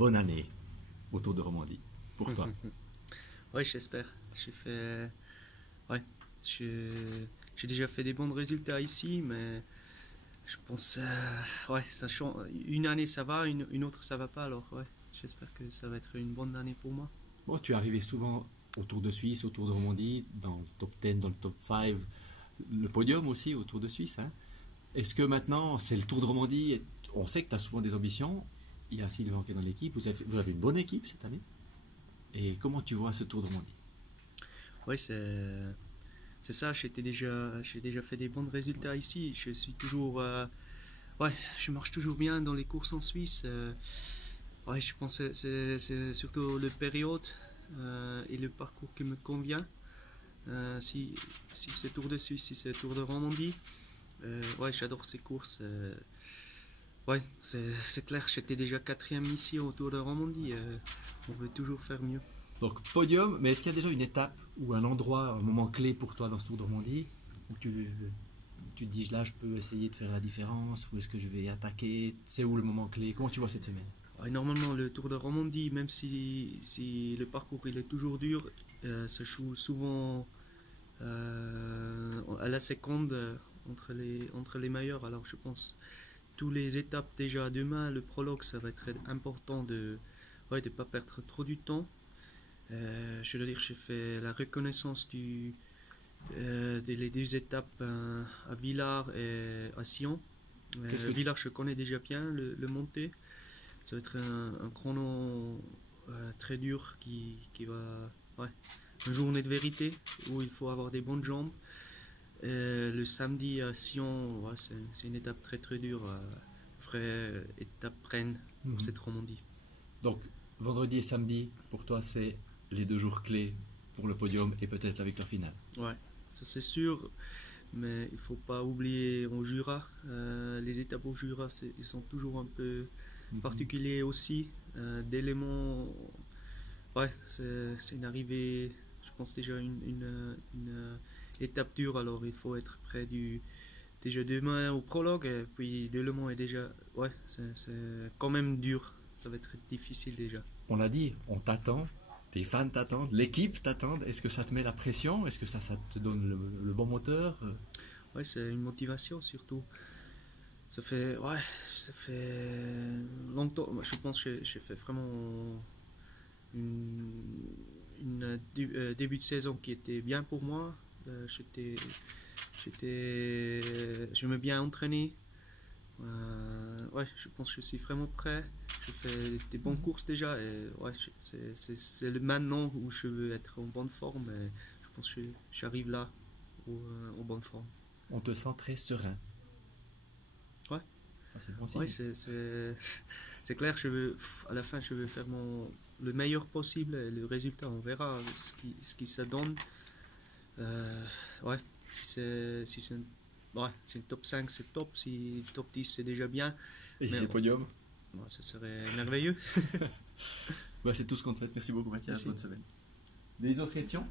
bonne année au Tour de Romandie pour toi. Ouais, j'espère. Ouais, j'ai déjà fait des bons résultats ici, mais je pense, ouais, ça change. Une année ça va, une autre ça va pas. Alors ouais, j'espère que ça va être une bonne année pour moi. Bon, tu es arrivé souvent au Tour de Suisse, au Tour de Romandie, dans le top 10, dans le top 5, le podium aussi au Tour de Suisse, hein. Est-ce que maintenant c'est le Tour de Romandie on sait que tu as souvent des ambitions. Il y a Sylvain qui est dans l'équipe. Vous avez une bonne équipe cette année. Et comment tu vois ce Tour de Romandie? Ouais, c'est ça. J'ai déjà fait des bons résultats ici. Je suis toujours, ouais, je marche toujours bien dans les courses en Suisse. Ouais, je pense que c'est surtout le période et le parcours qui me convient. Si c'est Tour de Suisse, si c'est Tour de Romandie, ouais, j'adore ces courses. Ouais, c'est clair, j'étais déjà quatrième ici au Tour de Romandie. On veut toujours faire mieux. Donc podium, mais est-ce qu'il y a déjà une étape ou un endroit, un moment clé pour toi dans ce Tour de Romandie où tu te dis là je peux essayer de faire la différence, ou est-ce que je vais attaquer? C'est où le moment clé? Comment tu vois cette semaine? Ouais, normalement, le Tour de Romandie, même si le parcours il est toujours dur, ça joue souvent à la seconde entre les meilleurs. Alors je pense toutes les étapes déjà demain, le prologue, ça va être important de ouais, de pas perdre trop du temps. Je dois dire, j'ai fait la reconnaissance des deux étapes à Villars et à Sion. Villars, je connais déjà bien le montée. Ça va être un chrono très dur qui va. Ouais, une journée de vérité où il faut avoir des bonnes jambes. Le samedi à Sion, ouais, c'est une étape très très dure. Vraie étape Rennes pour cette Romandie. Donc vendredi et samedi, pour toi, c'est les 2 jours clés pour le podium et peut-être la victoire finale. Ouais, ça c'est sûr. Mais il faut pas oublier au Jura. Les étapes au Jura, ils sont toujours un peu particuliers aussi. D'éléments. Ouais, c'est une arrivée, je pense déjà une étape dure. Alors il faut être près déjà demain au prologue. Et puis de Le Mans est déjà. Ouais, c'est quand même dur. Ça va être difficile déjà. On l'a dit, on t'attend, tes fans t'attendent, l'équipe t'attend. Est-ce que ça te met la pression? Est-ce que ça te donne le bon moteur? Ouais, c'est une motivation surtout. Ça fait longtemps. Je pense que j'ai fait vraiment début de saison qui était bien pour moi. Je me bien entraîné. Ouais, je pense que je suis vraiment prêt. Je fais des bonnes courses déjà. Et ouais, c'est le maintenant où je veux être en bonne forme. Et je pense que j'arrive là, en bonne forme. On te sent très serein. Ouais. Ça, c'est bon signe. Ouais, c'est clair, à la fin, je veux faire le meilleur possible. Et le résultat, on verra ce qui se donne. Ouais, ouais, si le top 5, c'est top. Si le top 10, c'est déjà bien. Et si c'est podium? Ouais, ça serait merveilleux. Bah, c'est tout ce qu'on te souhaite. Merci beaucoup, Mathias. Merci. Bonne semaine. Des autres questions?